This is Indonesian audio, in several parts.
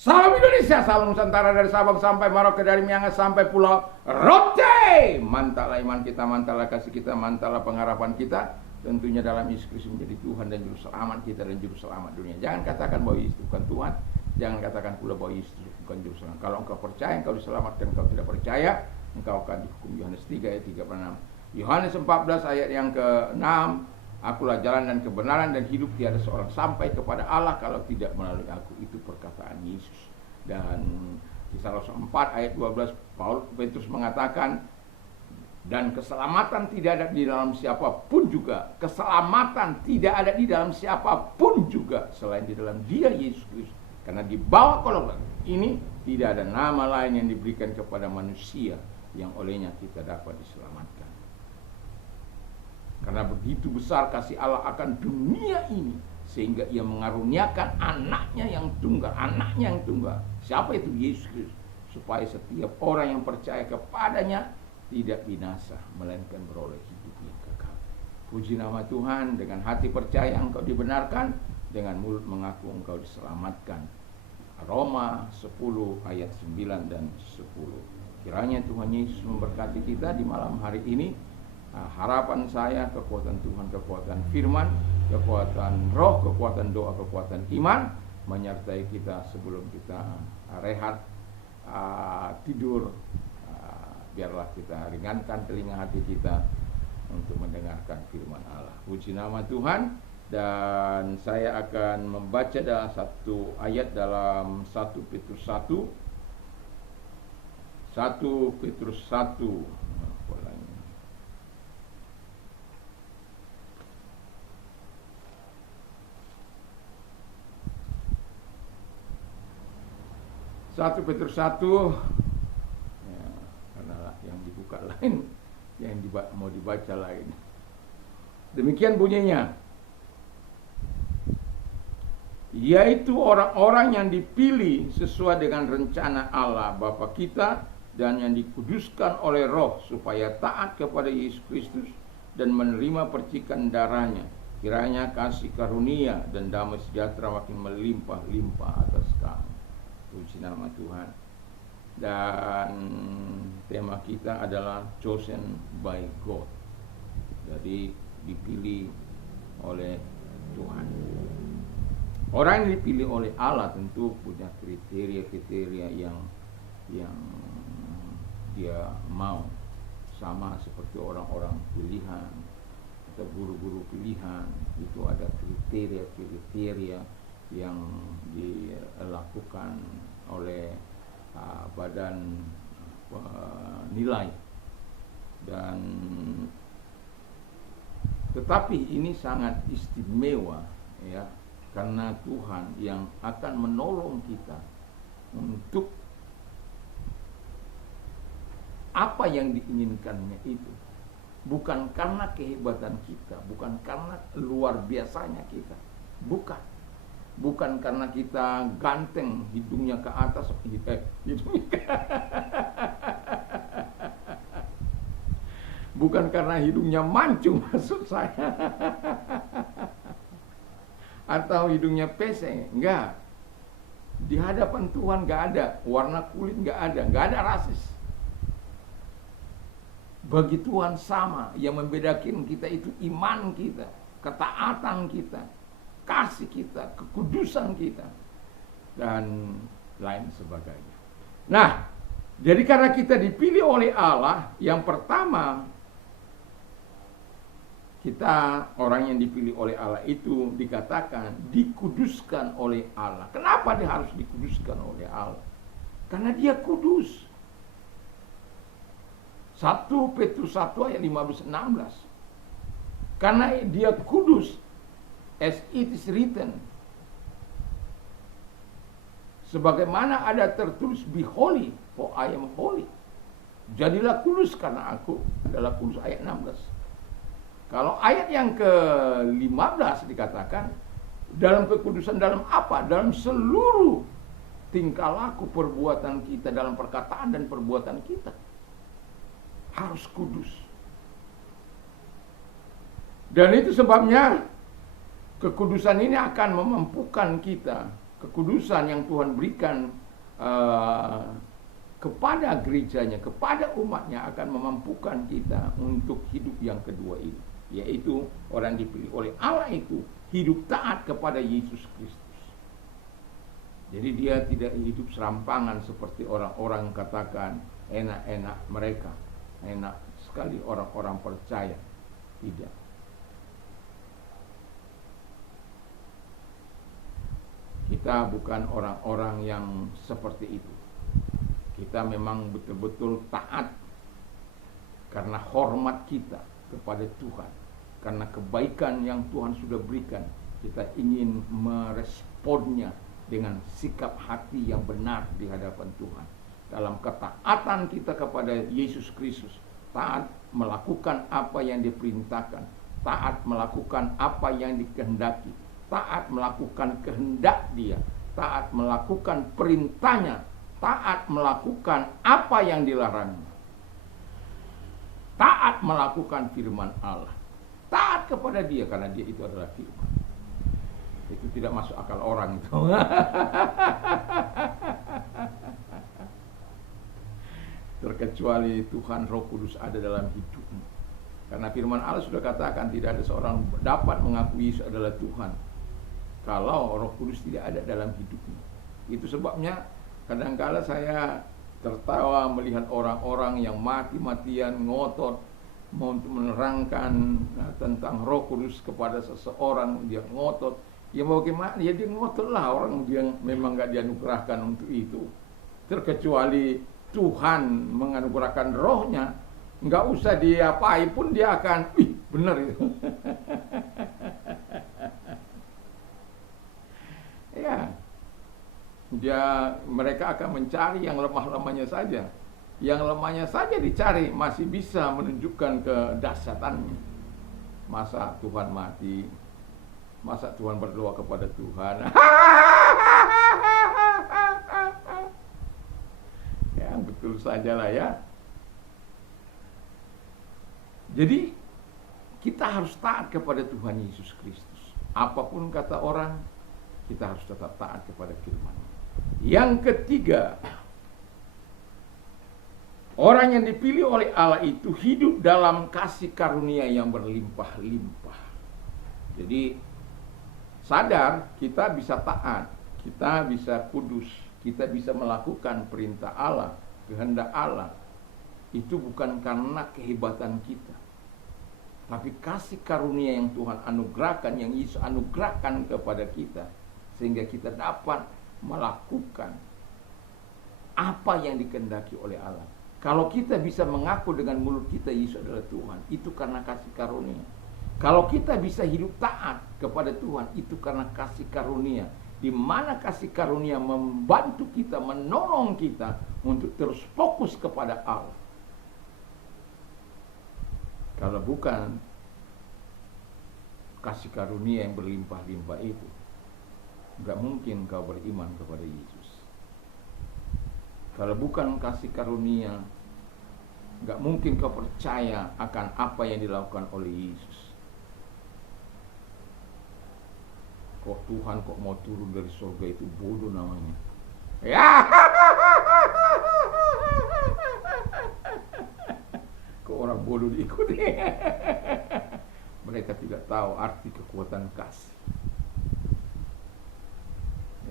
Salam Indonesia, salam Nusantara, dari Sabang sampai Merauke, dari Miangas sampai Pulau Rote. Mantaplah iman kita, mantaplah kasih kita, mantaplah pengharapan kita. Tentunya dalam Yesus Kristus menjadi Tuhan dan Juru Selamat kita dan Juru Selamat dunia. Jangan katakan bahwa Yesus bukan Tuhan. Jangan katakan pula bahwa Yesus bukan Juru Selamat. Kalau engkau percaya, engkau diselamatkan. Engkau tidak percaya, engkau akan dihukum. Yohanes 3 ayat 36. Yohanes 14 ayat yang ke-6. Akulah jalan dan kebenaran dan hidup, tiada seorang sampai kepada Allah kalau tidak melalui aku. Itu perkataan Yesus. Dan Kisah Rasul 4 ayat 12 Petrus mengatakan, dan keselamatan tidak ada di dalam siapapun juga. Keselamatan tidak ada di dalam siapapun juga selain di dalam Dia, Yesus Kristus. Karena di bawah kolong ini tidak ada nama lain yang diberikan kepada manusia yang olehnya kita dapat diselamatkan. Karena begitu besar kasih Allah akan dunia ini, sehingga Ia mengaruniakan anaknya yang tunggal. Siapa itu? Yesus Kristus. Supaya setiap orang yang percaya kepadanya tidak binasa, melainkan beroleh hidup yang kekal. Puji nama Tuhan. Dengan hati percaya engkau dibenarkan, dengan mulut mengaku engkau diselamatkan. Roma 10 ayat 9 dan 10. Kiranya Tuhan Yesus memberkati kita di malam hari ini. Harapan saya, kekuatan Tuhan, kekuatan firman, kekuatan roh, kekuatan doa, kekuatan iman menyertai kita sebelum kita rehat, tidur. Biarlah kita ringankan telinga hati kita untuk mendengarkan firman Allah. Puji nama Tuhan. Dan saya akan membaca dalam satu ayat dalam 1 Petrus 1. 1 Petrus 1. 1 Petrus 1, ya, karena yang dibuka lain, yang mau dibaca lain. Demikian bunyinya, yaitu orang-orang yang dipilih sesuai dengan rencana Allah Bapa kita dan yang dikuduskan oleh Roh supaya taat kepada Yesus Kristus dan menerima percikan darahnya. Kiranya kasih karunia dan damai sejahtera makin melimpah-limpah atas kamu. Puji nama Tuhan. Dan tema kita adalah chosen by God. Jadi dipilih oleh Tuhan. Orang yang dipilih oleh Allah tentu punya kriteria-kriteria yang dia mau. Sama seperti orang-orang pilihan atau guru-guru pilihan, itu ada kriteria-kriteria yang dilakukan oleh badan nilai. Dan tetapi ini sangat istimewa, ya, karena Tuhan yang akan menolong kita untuk apa yang diinginkannya itu. Bukan karena kehebatan kita, bukan karena luar biasanya kita, bukan karena kita ganteng, hidungnya ke atas, bukan karena hidungnya mancung maksud saya, atau hidungnya peseng, enggak. Di hadapan Tuhan enggak ada warna kulit, enggak ada rasis. Bagi Tuhan sama, yang membedakan kita itu iman kita, ketaatan kita, kasih kita, kekudusan kita, dan lain sebagainya. Nah, jadi karena kita dipilih oleh Allah, yang pertama, kita orang yang dipilih oleh Allah itu dikatakan dikuduskan oleh Allah. Kenapa dia harus dikuduskan oleh Allah? Karena dia kudus. 1 Petrus 1 ayat 15-16. Karena dia kudus, as it is written, sebagaimana ada tertulis, be holy for I am holy. Jadilah kudus karena aku adalah kudus, ayat 16. Kalau ayat yang ke-15 dikatakan, dalam kekudusan dalam apa? Dalam seluruh tingkah laku perbuatan kita, dalam perkataan dan perbuatan kita harus kudus. Dan itu sebabnya kekudusan ini akan memampukan kita kekudusan yang Tuhan berikan kepada gerejanya, kepada umatnya akan memampukan kita untuk hidup yang kedua ini, yaitu orang dipilih oleh Allah itu hidup taat kepada Yesus Kristus. Jadi dia tidak hidup serampangan seperti orang-orang katakan enak-enak mereka, enak sekali orang-orang percaya. Tidak. Kita bukan orang-orang yang seperti itu. Kita memang betul-betul taat karena hormat kita kepada Tuhan, karena kebaikan yang Tuhan sudah berikan. Kita ingin meresponnya dengan sikap hati yang benar di hadapan Tuhan. Dalam ketaatan kita kepada Yesus Kristus, taat melakukan apa yang diperintahkan, taat melakukan apa yang dikehendaki, taat melakukan kehendak Dia, taat melakukan perintahnya, taat melakukan apa yang dilarangnya, taat melakukan firman Allah, taat kepada Dia karena Dia itu adalah firman. Itu tidak masuk akal orang itu. Terkecuali Tuhan Roh Kudus ada dalam hidupmu. Karena firman Allah sudah katakan tidak ada seorang dapat mengakui Yesus adalah Tuhan kalau Roh Kudus tidak ada dalam hidupmu. Itu sebabnya kadang-kala saya tertawa melihat orang-orang yang mati-matian ngotot mau menerangkan tentang Roh Kudus kepada seseorang. Dia ngotot, ya mau gimana? Ya dia ngotot lah, orang dia memang gak dianugerahkan untuk itu. Terkecuali Tuhan menganugerahkan rohnya, nggak usah diapain pun dia akan, benar itu. Ya, mereka akan mencari yang lemah-lemahnya saja. Yang lemahnya saja dicari, masih bisa menunjukkan kedahsyatannya. Masa Tuhan mati? Masa Tuhan berdoa kepada Tuhan? Ya, betul sajalah ya. Jadi kita harus taat kepada Tuhan Yesus Kristus. Apapun kata orang, kita harus tetap taat kepada firman. Yang ketiga, orang yang dipilih oleh Allah itu hidup dalam kasih karunia yang berlimpah-limpah. Jadi sadar kita bisa taat, kita bisa kudus, kita bisa melakukan perintah Allah, kehendak Allah. Itu bukan karena kehebatan kita, tapi kasih karunia yang Tuhan anugerahkan, yang Yesus anugerahkan kepada kita, sehingga kita dapat melakukan apa yang dikehendaki oleh Allah. Kalau kita bisa mengaku dengan mulut kita Yesus adalah Tuhan, itu karena kasih karunia. Kalau kita bisa hidup taat kepada Tuhan, itu karena kasih karunia. Di mana kasih karunia membantu kita, menolong kita untuk terus fokus kepada Allah. Kalau bukan kasih karunia yang berlimpah-limpah itu, nggak mungkin kau beriman kepada Yesus. Kalau bukan kasih karunia, nggak mungkin kau percaya akan apa yang dilakukan oleh Yesus. Kok Tuhan kok mau turun dari surga, itu bodoh namanya. Ya. Kok orang bodoh diikuti. Mereka tidak tahu arti kekuatan kasih.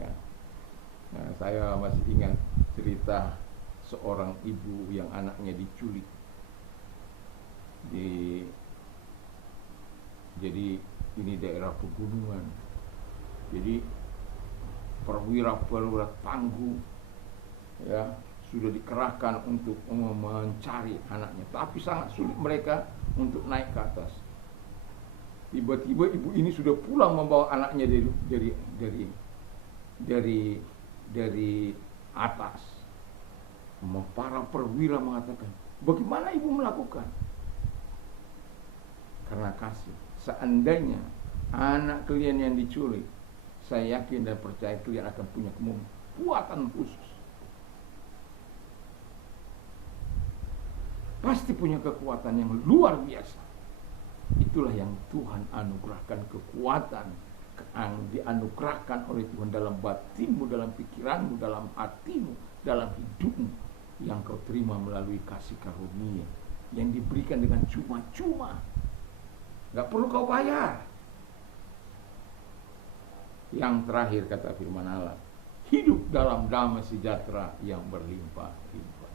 Ya. Nah, saya masih ingat cerita seorang ibu yang anaknya diculik. Jadi ini daerah pegunungan. Jadi perwira-perwira tangguh ya sudah dikerahkan untuk mencari anaknya, tapi sangat sulit mereka untuk naik ke atas. Tiba-tiba ibu ini sudah pulang membawa anaknya dari atas. Para perwira mengatakan, bagaimana ibu melakukan? Karena kasih. Seandainya anak kalian yang diculik, saya yakin dan percaya kalian akan punya kekuatan khusus. Pasti punya kekuatan yang luar biasa. Itulah yang Tuhan anugerahkan, kekuatan dianugerahkan oleh Tuhan dalam batinmu, dalam pikiranmu, dalam hatimu, dalam hidupmu, yang kau terima melalui kasih karunia yang diberikan dengan cuma-cuma, gak perlu kau bayar. Yang terakhir kata firman Allah, hidup dalam damai sejahtera yang berlimpah-limpah.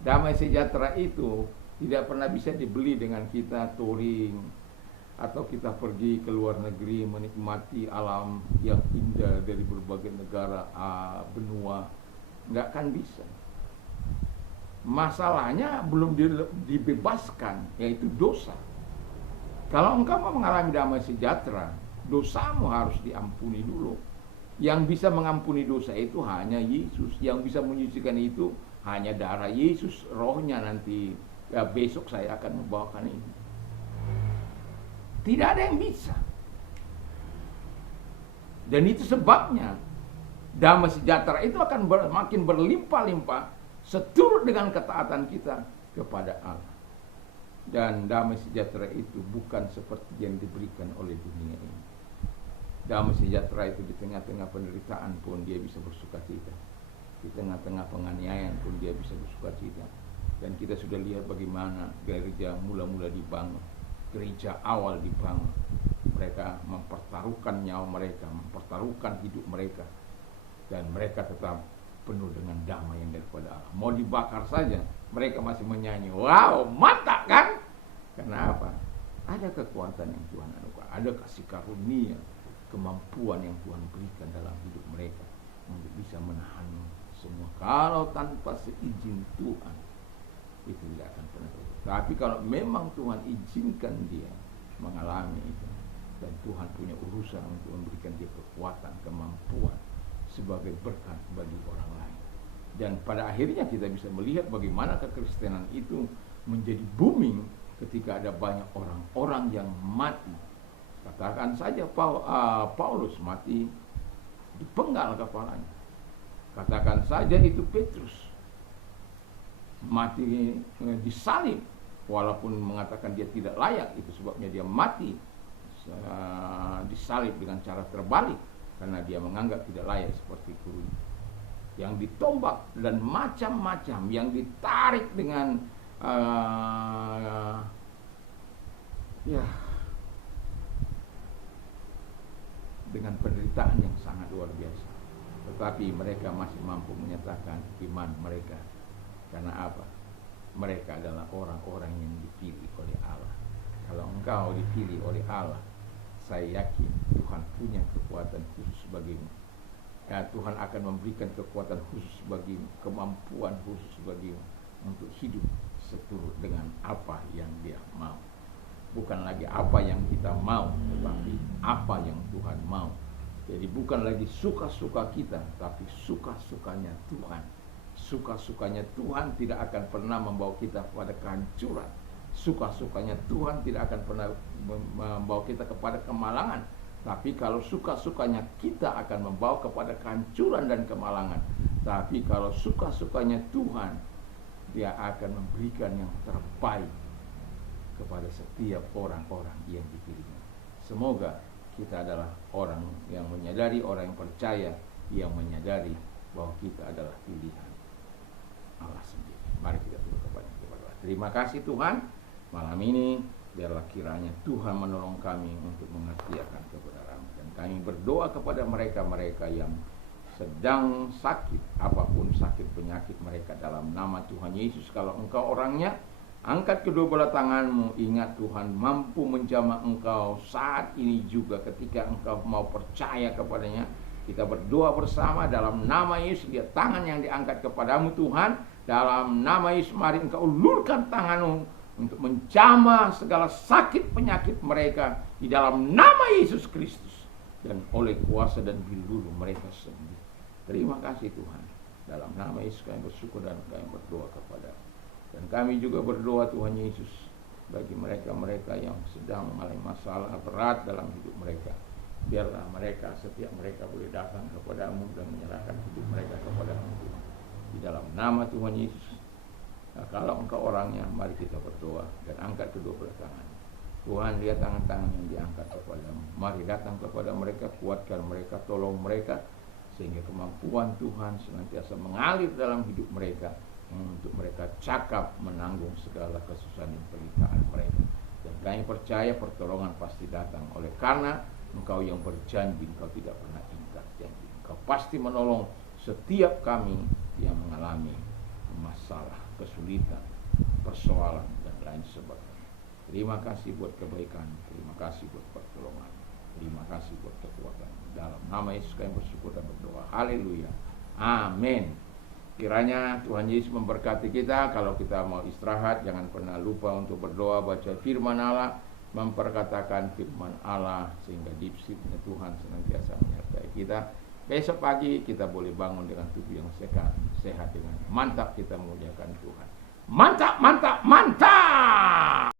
Damai sejahtera itu tidak pernah bisa dibeli dengan kita touring atau kita pergi ke luar negeri menikmati alam yang indah dari berbagai negara benua. Nggak akan bisa. Masalahnya belum dibebaskan, yaitu dosa. Kalau engkau mau mengalami damai sejahtera, dosamu harus diampuni dulu. Yang bisa mengampuni dosa itu hanya Yesus. Yang bisa menyucikan itu hanya darah Yesus. Rohnya nanti besok saya akan membawakan ini. Tidak ada yang bisa. Dan itu sebabnya damai sejahtera itu akan makin berlimpah-limpah seturut dengan ketaatan kita kepada Allah. Dan damai sejahtera itu bukan seperti yang diberikan oleh dunia ini. Damai sejahtera itu di tengah-tengah penderitaan pun dia bisa bersuka cita. Di tengah-tengah penganiayaan pun dia bisa bersuka cita. Dan kita sudah lihat bagaimana gereja mula-mula dibangun. Gereja awal dibangun. Mereka mempertaruhkan nyawa mereka, mempertaruhkan hidup mereka. Dan mereka tetap penuh dengan damai yang daripada Allah. Mau dibakar saja, mereka masih menyanyi. Wow, mantap kan? Karena apa? Ada kekuatan yang Tuhan anugerahkan, ada kasih karunia, kemampuan yang Tuhan berikan dalam hidup mereka untuk bisa menahan semua. Kalau tanpa seizin Tuhan, itu tidak akan pernah terjadi. Tapi kalau memang Tuhan izinkan dia mengalami itu, dan Tuhan punya urusan untuk memberikan dia kekuatan, kemampuan sebagai berkat bagi orang lain. Dan pada akhirnya kita bisa melihat bagaimana kekristenan itu menjadi booming ketika ada banyak orang-orang yang mati. Katakan saja Paulus mati dipenggal kepalanya. Katakan saja itu Petrus mati disalib, walaupun mengatakan dia tidak layak, itu sebabnya dia mati disalib dengan cara terbalik karena dia menganggap tidak layak seperti gurunya. Yang ditombak dan macam-macam, yang ditarik dengan dengan penderitaan yang sangat luar biasa. Tetapi mereka masih mampu menyatakan iman mereka. Karena apa? Mereka adalah orang-orang yang dipilih oleh Allah. Kalau engkau dipilih oleh Allah, saya yakin Tuhan punya kekuatan khusus bagimu. Ya, Tuhan akan memberikan kekuatan khusus bagimu, kemampuan khusus bagimu untuk hidup seturut dengan apa yang Dia mau. Bukan lagi apa yang kita mau, tetapi apa yang Tuhan mau. Jadi bukan lagi suka-suka kita, tapi suka-sukanya Tuhan. Suka-sukanya Tuhan tidak akan pernah membawa kita kepada kehancuran. Suka-sukanya Tuhan tidak akan pernah membawa kita kepada kemalangan. Tapi kalau suka-sukanya kita akan membawa kepada kehancuran dan kemalangan. Tapi kalau suka-sukanya Tuhan, Dia akan memberikan yang terbaik kepada setiap orang-orang yang dipilihnya. Semoga kita adalah orang yang menyadari, orang yang percaya, yang menyadari bahwa kita adalah pilihan Allah sendiri. Mari kita tunduk kepada Allah. Terima kasih Tuhan. Malam ini biarlah kiranya Tuhan menolong kami untuk mengerti akan kebenaran. Dan kami berdoa kepada mereka-mereka yang sedang sakit, apapun sakit penyakit mereka, dalam nama Tuhan Yesus. Kalau engkau orangnya, angkat kedua belah tanganmu. Ingat Tuhan mampu menjamah engkau saat ini juga ketika engkau mau percaya kepadanya. Kita berdoa bersama dalam nama Yesus. Lihat tangan yang diangkat kepadamu Tuhan. Dalam nama Yesus mari engkau ulurkan tanganmu untuk menjamah segala sakit penyakit mereka di dalam nama Yesus Kristus. Dan oleh kuasa dan biluru mereka sembuh. Terima kasih Tuhan. Dalam nama Yesus kami bersyukur dan kami berdoa kepada. Dan kami juga berdoa Tuhan Yesus bagi mereka-mereka yang sedang mengalami masalah berat dalam hidup mereka. Biarlah mereka, setiap mereka boleh datang kepadamu dan menyerahkan hidup mereka kepadamu Tuhan. Di dalam nama Tuhan Yesus. Nah, kalau engkau orangnya, mari kita berdoa dan angkat kedua belah tangan. Tuhan, lihat tangan-tangan yang diangkat kepadamu. Mari datang kepada mereka, kuatkan mereka, tolong mereka, sehingga kemampuan Tuhan senantiasa mengalir dalam hidup mereka, untuk mereka cakap menanggung segala kesusahan dan penderitaan mereka. Dan kami percaya pertolongan pasti datang, oleh karena Engkau yang berjanji, Engkau tidak pernah ingkar janji. Engkau pasti menolong setiap kami yang mengalami masalah, kesulitan, persoalan, dan lain sebagainya. Terima kasih buat kebaikan, terima kasih buat pertolongan, terima kasih buat kekuatan. Dalam nama Yesus kami bersyukur dan berdoa. Haleluya. Amin. Kiranya Tuhan Yesus memberkati kita. Kalau kita mau istirahat, jangan pernah lupa untuk berdoa, baca firman Allah, memperkatakan firman Allah, sehingga dipsitnya Tuhan senantiasa menyertai kita. Besok pagi kita boleh bangun dengan tubuh yang sehat dengan mantap kita memuliakan Tuhan. Mantap, mantap, mantap.